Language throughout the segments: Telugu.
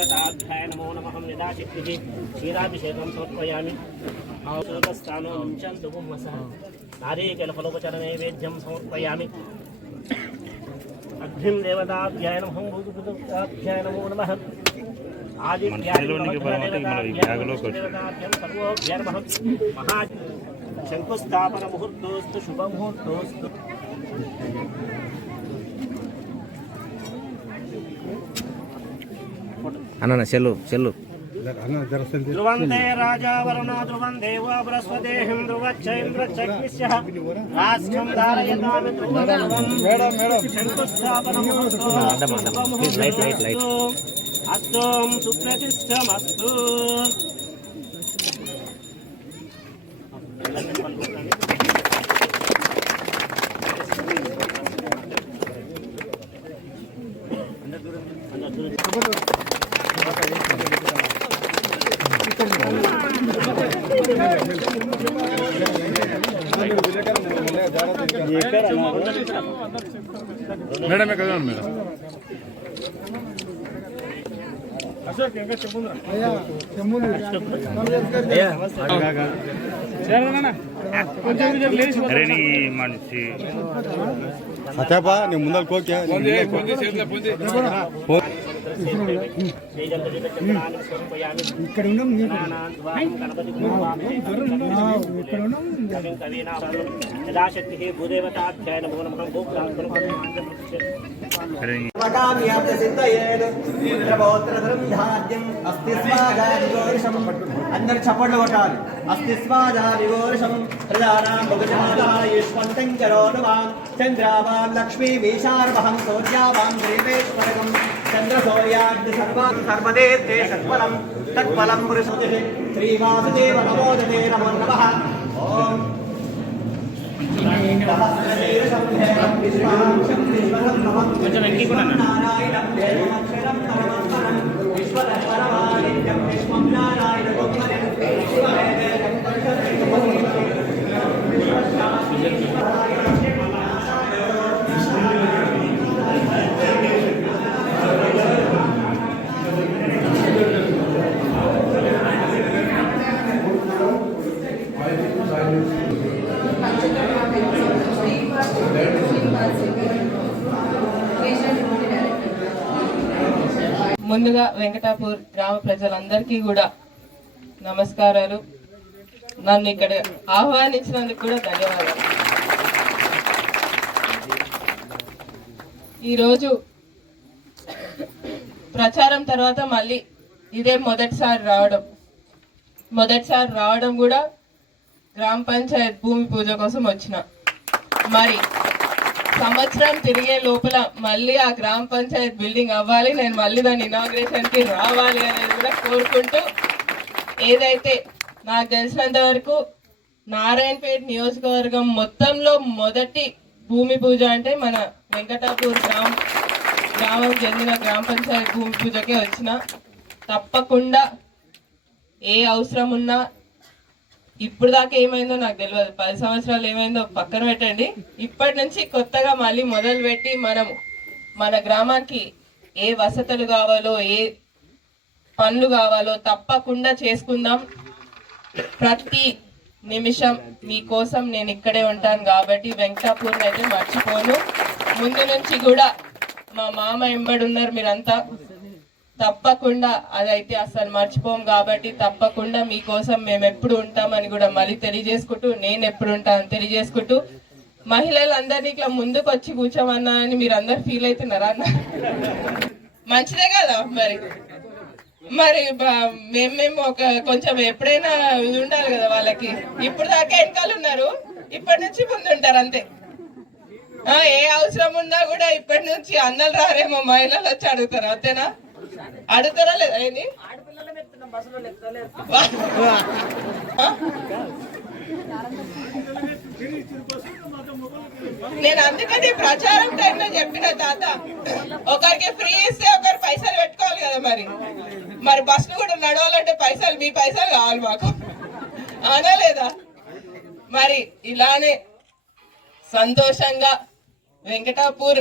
श्रीदेवताभ्याय नमो नमः यदाचित्तिः क्षीराभिषेकं समर्पयामि शुल्कस्थानो मुञ्चन्तु हुम्मसः नारीकेलफलोपचरनैवेद्यं समर्पयामि अग्निं देवताभ्याय नमः भूतभूताभ्याय नमो नमः शङ्कुस्थापनमुहूर्तोऽस्तु शुभमुहूर्तोऽस्तु అన్న చెల్లు చెల్లు ధ్రువందే రాజావరుణ ధ్రువం దేవో బృహస్పతిహిం ధ్రువచ్చైంద్రచగ్నిశ్య రాష్ట్రం ధారయతామి ధ్రువం శంకుస్థాపనమస్తు సుప్రతిష్టమస్తు మేడం అరే నీ మనిషి. సత్యాపా నేను ముందర కోకే ఇక్కడ యథాశక్తి భూదేవతాధ్యాయ నమో నమః అరే అందరు చప్పట్లు కొట్టాలి అస్తి స్వాదాదిగోరుషం रजानां भुगजमादायेष्वन्तं करोतवान् चन्द्रावान् लक्ष्मीमीशार्वहं सूर्यावां देवेश्वरगं चन्द्रसौर्याग्नि सर्वा सर्वदे ते सत्फलं तत्फलं पुरुषतिः, श्रीवासुदेव नमोदते, नमो नमः। ॐ। नारायणं देवमक्षरं परमस्परं विश्वधर्मरमादित्यं विश्वं नारायणं ముందుగా వెంకటాపూర్ గ్రామ ప్రజలందరికీ కూడా నమస్కారాలు. నన్ను ఇక్కడ ఆహ్వానించినందుకు కూడా ధన్యవాదాలు. ఈరోజు ప్రచారం తర్వాత మళ్ళీ ఇదే మొదటిసారి రావడం. మొదటిసారి రావడం కూడా గ్రామ పంచాయత్ భూమి పూజ కోసం వచ్చిన. మరి సంవత్సరం తిరిగే లోపల మళ్ళీ ఆ గ్రామ పంచాయత్ బిల్డింగ్ అవ్వాలి నేను మళ్ళీ దాని ఇనాగ్రేషన్కి రావాలి అనేది కూడా కోరుకుంటూ ఏదైతే నాకు తెలిసినంత వరకు నారాయణపేట నియోజకవర్గం మొత్తంలో మొదటి భూమి పూజ అంటే మన వెంకటాపూర్ గ్రామ గ్రామం చెందిన గ్రామ పంచాయత్ భూమి పూజకే వచ్చిన. తప్పకుండా ఏ అవసరం ఉన్నా ఇప్పుడు దాకా ఏమైందో నాకు తెలియదు పది సంవత్సరాలు ఏమైందో పక్కన పెట్టండి. ఇప్పటి నుంచి కొత్తగా మళ్ళీ మొదలు పెట్టి మనము మన గ్రామానికి ఏ వసతులు కావాలో ఏ పనులు కావాలో తప్పకుండా చేసుకుందాం. ప్రతి నిమిషం మీకోసం నేను ఇక్కడే ఉంటాను కాబట్టి వెంకటాపూర్ని అయితే మర్చిపోను. ముందు నుంచి కూడా మా మామ ఎంబడి ఉన్నారు మీరంతా. తప్పకుండా అదైతే అసలు మర్చిపోం కాబట్టి తప్పకుండా మీకోసం మేము ఎప్పుడు ఉంటామని కూడా మళ్ళీ తెలియజేసుకుంటూ నేను ఎప్పుడు ఉంటాను తెలియజేసుకుంటూ మహిళలందరినీ ఇట్లా ముందుకు వచ్చి కూర్చోమన్నా అని మీరు అందరు ఫీల్ అవుతున్నారా అన్న? మంచిదే కదా మరి. మరి మేము మేము ఒక కొంచెం ఎప్పుడైనా ఇది ఉండాలి కదా వాళ్ళకి. ఇప్పుడు దాకా వెనకాల ఉన్నారు ఇప్పటి నుంచి ముందు ఉంటారు అంతే ఏ అవసరం ఉన్నా కూడా ఇప్పటి నుంచి అన్నలు రారేమో మహిళలు వచ్చి అడుగుతారు అంతేనా? అడుగుతారా లేదా ఏంది? నేను అందుకని ప్రచారం టైంలో చెప్పిన తాత ఒకరికి ఫ్రీ ఇస్తే ఒకరు పైసలు పెట్టుకోవాలి కదా మరి. మరి బస్సులు కూడా నడవాలంటే పైసలు మీ పైసలు కావాలి మాకు. అవునా లేదా? మరి ఇలానే సంతోషంగా వెంకటాపూర్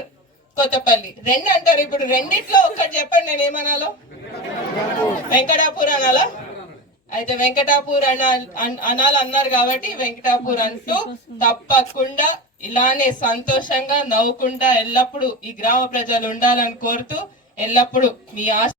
కొత్తపల్లి రెండు అంటారు. ఇప్పుడు రెండిట్లో ఒక్కటి చెప్పండి నేను ఏమనాలో? వెంకటాపూర్ అనాలా? అయితే వెంకటాపూర్ అన అన్నారు కాబట్టి వెంకటాపూర్ అంటూ తప్పకుండా ఇలానే సంతోషంగా నవ్వుకుంటా ఎల్లప్పుడూ ఈ గ్రామ ప్రజలు ఉండాలని కోరుతూ ఎల్లప్పుడూ మీ ఆశ